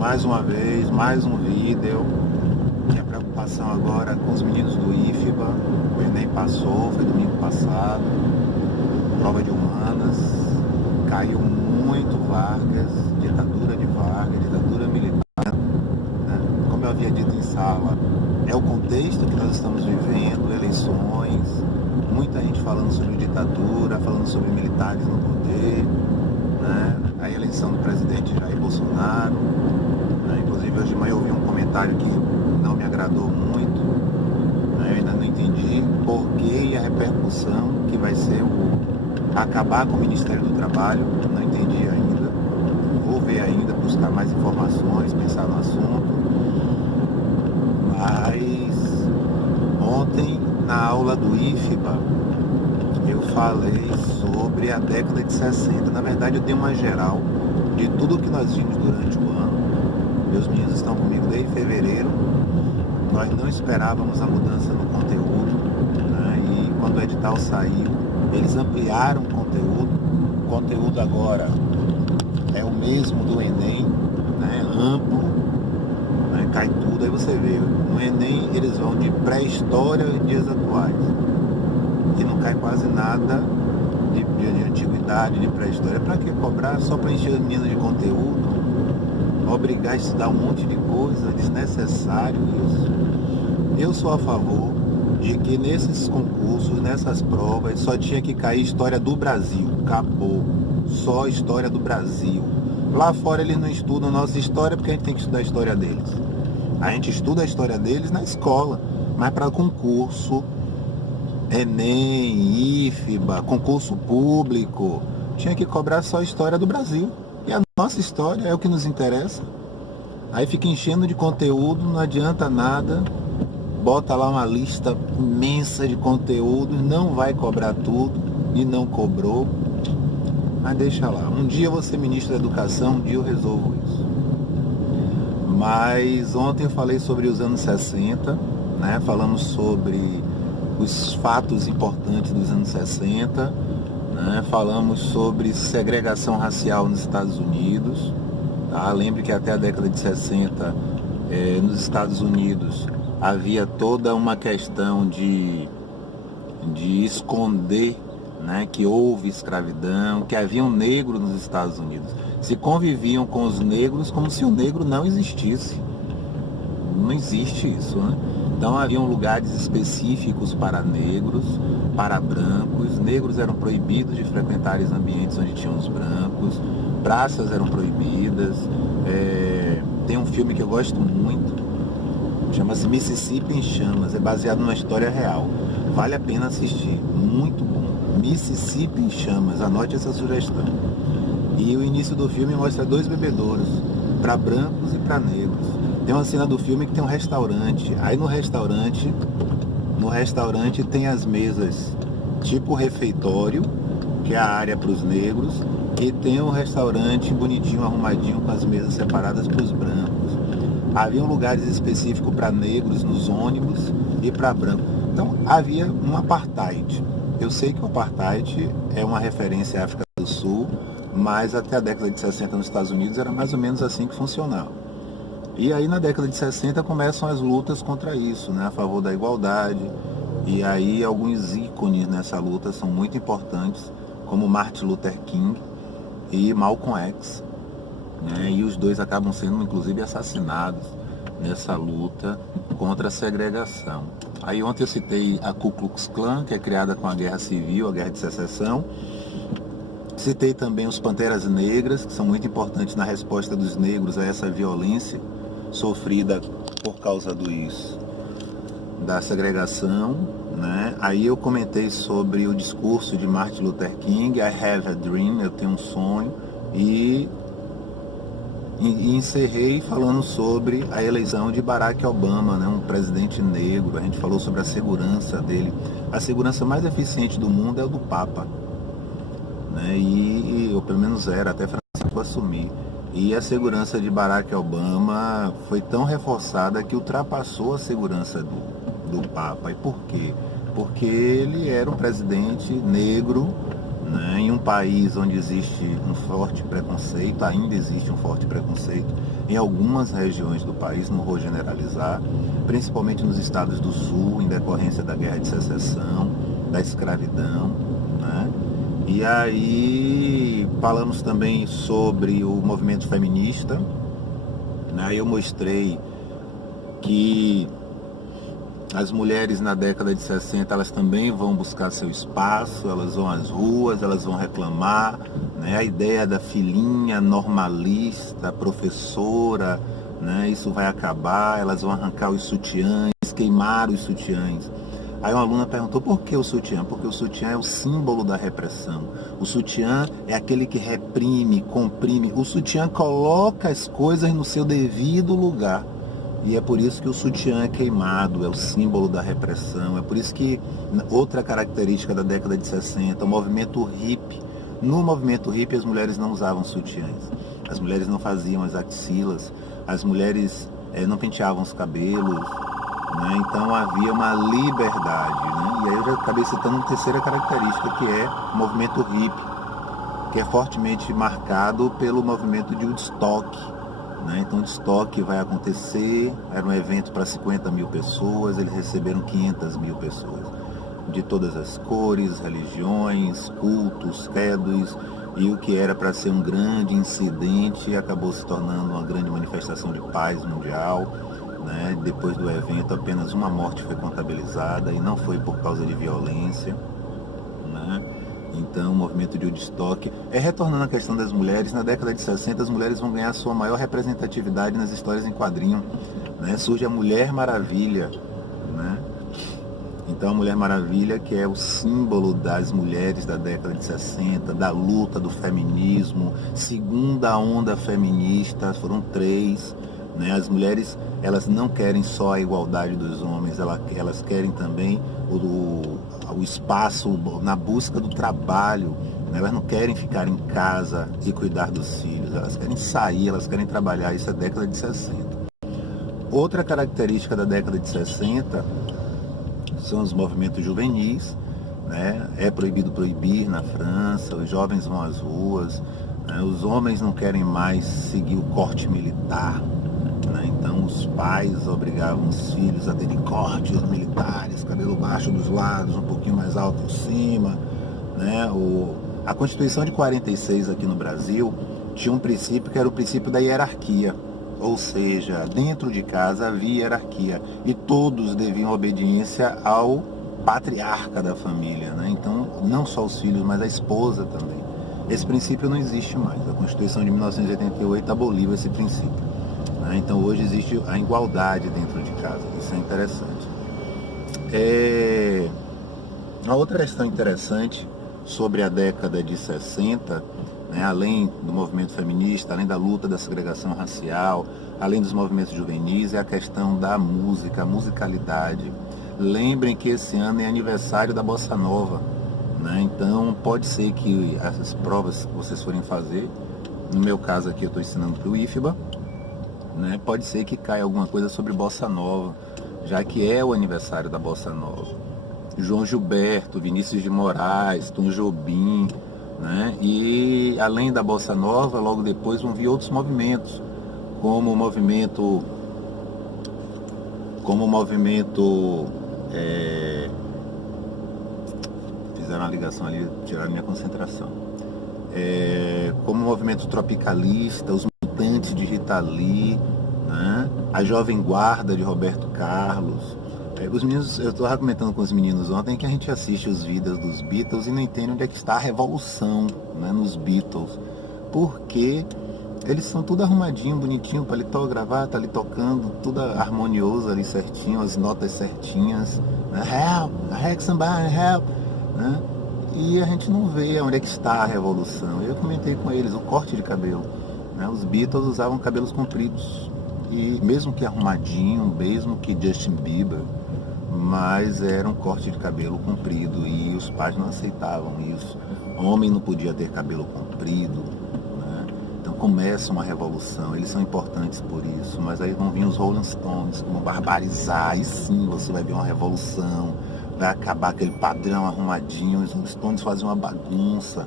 mais uma vez, mais um vídeo. Minha preocupação agora com os meninos do IFBA. O Enem passou, foi domingo passado. Prova de humanas. Caiu muito Vargas, ditadura de Vargas, ditadura militar. Né? Como eu havia dito em sala, é o contexto que nós estamos vivendo, eleições, muita gente falando sobre ditadura, falando sobre militares no poder, né? A eleição do presidente Jair Bolsonaro, né? Inclusive hoje de manhã eu vi um comentário que não me agradou muito, né? Eu ainda não entendi por que e a repercussão que vai ser acabar com o Ministério do Trabalho, não entendi ainda, vou ver ainda, buscar mais informações, pensar no assunto. Mas ontem na aula do IFBA eu falei sobre a década de 60. Na verdade eu dei uma geral de tudo que nós vimos durante o ano. Meus meninos estão comigo desde fevereiro. Nós não esperávamos a mudança no conteúdo, né? E quando o edital saiu, eles ampliaram o conteúdo. O conteúdo agora é o mesmo do Enem, né? Amplo, né? Cai tudo. Aí você vê, no Enem eles vão de pré-história e dias atuais. E não cai quase nada de antiguidade, de pré-história. Para que cobrar? Só para encher as meninas de conteúdo, obrigar a estudar um monte de coisa, desnecessário isso. Eu sou a favor de que nesses concursos, nessas provas, só tinha que cair história do Brasil. Acabou. Só história do Brasil. Lá fora eles não estudam nossa história porque a gente tem que estudar a história deles. A gente estuda a história deles na escola, mas para concurso, Enem, IFBA, concurso público, tinha que cobrar só a história do Brasil. E a nossa história é o que nos interessa. Aí fica enchendo de conteúdo, não adianta nada. Bota lá uma lista imensa de conteúdo, não vai cobrar tudo e não cobrou. Mas deixa lá. Um dia eu vou ser ministro da Educação, um dia eu resolvo isso. Mas ontem eu falei sobre os anos 60, né? Falamos sobre os fatos importantes dos anos 60, né? Falamos sobre segregação racial nos Estados Unidos. Tá? Lembre que até a década de 60, nos Estados Unidos, havia toda uma questão de esconder, né, que houve escravidão, que havia um negro nos Estados Unidos. Se conviviam com os negros como se o negro não existisse. Não existe isso, né? Então haviam lugares específicos para negros, para brancos. Negros eram proibidos de frequentar os ambientes onde tinham os brancos. Praças eram proibidas. Tem um filme que eu gosto muito, chama-se Mississippi em Chamas, é baseado numa história real. Vale a pena assistir, muito bom. Mississippi em Chamas, anote essa sugestão. E o início do filme mostra dois bebedouros, para brancos e para negros. Tem uma cena do filme que tem um restaurante. Aí no restaurante tem as mesas tipo refeitório, que é a área para os negros, e tem um restaurante bonitinho, arrumadinho, com as mesas separadas para os brancos. Havia lugares específicos para negros nos ônibus e para brancos. Então havia um apartheid. Eu sei que o apartheid é uma referência à África do Sul, mas até a década de 60 nos Estados Unidos era mais ou menos assim que funcionava. E aí na década de 60 começam as lutas contra isso, né, a favor da igualdade. E aí alguns ícones nessa luta são muito importantes, como Martin Luther King e Malcolm X. Né, e os dois acabam sendo inclusive assassinados nessa luta contra a segregação. Aí ontem eu citei a Ku Klux Klan, que é criada com a Guerra Civil, a Guerra de Secessão. Citei também os Panteras Negras, que são muito importantes na resposta dos negros a essa violência sofrida por causa da segregação. Né? Aí eu comentei sobre o discurso de Martin Luther King, I have a dream, eu tenho um sonho, e encerrei falando sobre a eleição de Barack Obama, né? Um presidente negro. A gente falou sobre a segurança dele. A segurança mais eficiente do mundo é o do Papa, né? Ou pelo menos era, até Francisco assumir. E a segurança de Barack Obama foi tão reforçada que ultrapassou a segurança do Papa. E por quê? Porque ele era um presidente negro, né? Em um país onde existe um forte preconceito, ainda existe um forte preconceito, em algumas regiões do país, não vou generalizar, principalmente nos estados do sul, em decorrência da Guerra de Secessão, da escravidão, né? E aí falamos também sobre o movimento feminista, né? Eu mostrei que as mulheres na década de 60, elas também vão buscar seu espaço, elas vão às ruas, elas vão reclamar, né? A ideia da filhinha normalista, professora, né? Isso vai acabar, elas vão arrancar os sutiãs, queimar os sutiãs. Aí uma aluna perguntou, por que o sutiã? Porque o sutiã é o símbolo da repressão. O sutiã é aquele que reprime, comprime. O sutiã coloca as coisas no seu devido lugar. E é por isso que o sutiã é queimado, é o símbolo da repressão. É por isso que outra característica da década de 60, o movimento hippie. No movimento hippie as mulheres não usavam sutiãs. As mulheres não faziam as axilas. As mulheres não penteavam os cabelos. Né? Então havia uma liberdade. Né? E aí eu já acabei citando uma terceira característica, que é o movimento hippie, que é fortemente marcado pelo movimento de Woodstock. Né? Então, Woodstock vai acontecer, era um evento para 50 mil pessoas, eles receberam 500 mil pessoas, de todas as cores, religiões, cultos, credos, e o que era para ser um grande incidente acabou se tornando uma grande manifestação de paz mundial. Né? Depois do evento, apenas uma morte foi contabilizada, e não foi por causa de violência. Né? Então, o movimento de Woodstock retornando à questão das mulheres. Na década de 60, as mulheres vão ganhar sua maior representatividade nas histórias em quadrinho. Né? Surge a Mulher Maravilha. Né? Então, a Mulher Maravilha, que é o símbolo das mulheres da década de 60, da luta do feminismo, segunda onda feminista, foram 3. Né? As mulheres, elas não querem só a igualdade dos homens, elas querem também o espaço na busca do trabalho. Né? Elas não querem ficar em casa e cuidar dos filhos, elas querem sair, elas querem trabalhar. Isso é década de 60. Outra característica da década de 60 são os movimentos juvenis. Né? É proibido proibir na França, os jovens vão às ruas, né? Os homens não querem mais seguir o corte militar. Né? Então os pais obrigavam os filhos a terem cortes militares, cabelo baixo dos lados, um pouquinho mais alto em cima. Né? A Constituição de 46 aqui no Brasil tinha um princípio que era o princípio da hierarquia, ou seja, dentro de casa havia hierarquia e todos deviam obediência ao patriarca da família. Né? Então não só os filhos, mas a esposa também. Esse princípio não existe mais. A Constituição de 1988 aboliu esse princípio. Então hoje existe a igualdade dentro de casa, isso é interessante. Uma outra questão interessante sobre a década de 60, né, além do movimento feminista, além da luta da segregação racial, além dos movimentos juvenis, é a questão da música, a musicalidade. Lembrem que esse ano é aniversário da Bossa Nova. Né? Então pode ser que as provas que vocês forem fazer, no meu caso aqui eu estou ensinando para o IFBA, né? Pode ser que caia alguma coisa sobre Bossa Nova, já que é o aniversário da Bossa Nova. João Gilberto, Vinícius de Moraes, Tom Jobim, né? E além da Bossa Nova, logo depois vão vir outros movimentos, como o movimento fizeram uma ligação ali, tiraram minha concentração. Como o movimento tropicalista, os Mutantes de Rita Lee, né? A Jovem Guarda de Roberto Carlos. Os meninos, eu estava comentando com os meninos ontem que a gente assiste os vídeos dos Beatles e não entende onde é que está a revolução, né, nos Beatles. Porque eles são tudo arrumadinho, bonitinho, paletó, gravata, ali tocando, tudo harmonioso ali certinho, as notas certinhas. Né? Help, somebody, help. Né? E a gente não vê onde é que está a revolução. Eu comentei com eles, o corte de cabelo. Né? Os Beatles usavam cabelos compridos, e mesmo que arrumadinho, mesmo que Justin Bieber, mas era um corte de cabelo comprido e os pais não aceitavam isso. Homem não podia ter cabelo comprido. Né? Então começa uma revolução, eles são importantes por isso, mas aí vão vir os Rolling Stones que vão barbarizar, e sim, você vai ver uma revolução, vai acabar aquele padrão arrumadinho. Os Stones faziam uma bagunça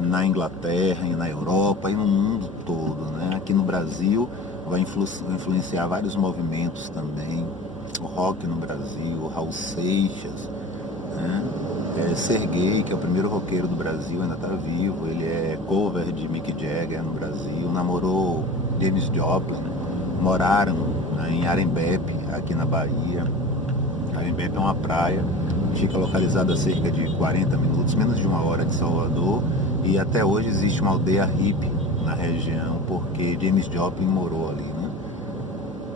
na Inglaterra e na Europa e no mundo todo, né? Aqui no Brasil vai influenciar vários movimentos também. O rock no Brasil, o Raul Seixas, né? Serguei, que é o primeiro roqueiro do Brasil, ainda está vivo. Ele é cover de Mick Jagger no Brasil, namorou Janis Joplin, moraram, né, em Arembepe, aqui na Bahia. Arembepe é uma praia, fica localizada a cerca de 40 minutos, menos de 1 hora de Salvador, e até hoje existe uma aldeia hippie na região, porque Janis Joplin morou ali, né?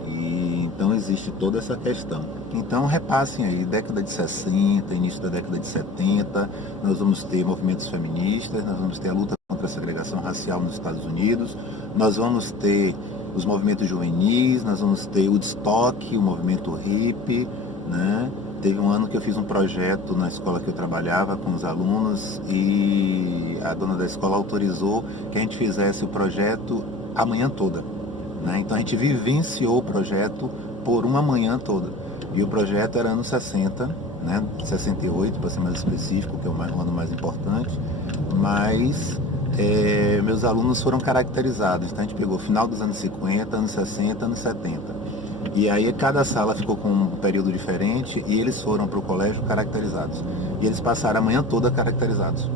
E então existe toda essa questão. Então repassem aí, década de 60, início da década de 70, nós vamos ter movimentos feministas, nós vamos ter a luta contra a segregação racial nos Estados Unidos, nós vamos ter os movimentos juvenis, nós vamos ter o Woodstock, o movimento hippie, né? Teve um ano que eu fiz um projeto na escola que eu trabalhava com os alunos e a dona da escola autorizou que a gente fizesse o projeto a manhã toda, né? Então a gente vivenciou o projeto por uma manhã toda. E o projeto era anos 60, né? 68 para ser mais específico, que é o ano mais importante, mas meus alunos foram caracterizados. Então a gente pegou final dos anos 50, anos 60, anos 70. E aí cada sala ficou com um período diferente e eles foram para o colégio caracterizados. E eles passaram a manhã toda caracterizados.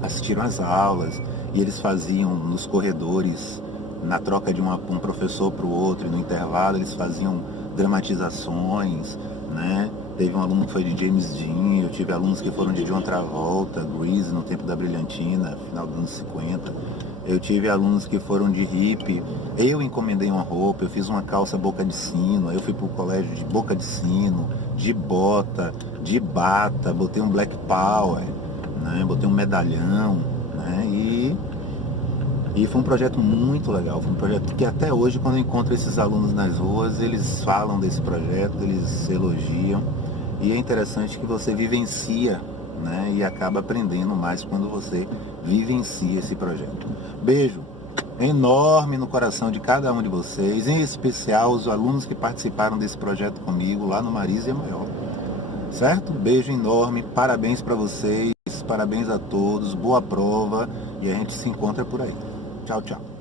Assistiram às aulas e eles faziam nos corredores, na troca de um professor para o outro, e no intervalo eles faziam dramatizações, né? Teve um aluno que foi de James Dean, eu tive alunos que foram de John Travolta, Grease no tempo da Brilhantina, final dos anos 50. Eu tive alunos que foram de hippie, eu encomendei uma roupa, eu fiz uma calça boca de sino, eu fui pro colégio de boca de sino, de bota, de bata, botei um Black Power, né? Botei um medalhão, né? E foi um projeto muito legal, foi um projeto que até hoje, quando eu encontro esses alunos nas ruas, eles falam desse projeto, eles elogiam. E é interessante que você vivencia, né? E acaba aprendendo mais quando você vivencia esse projeto. Beijo enorme no coração de cada um de vocês, em especial os alunos que participaram desse projeto comigo lá no Marizia Maior. Certo? Beijo enorme, parabéns para vocês, parabéns a todos, boa prova e a gente se encontra por aí. Tchau, tchau.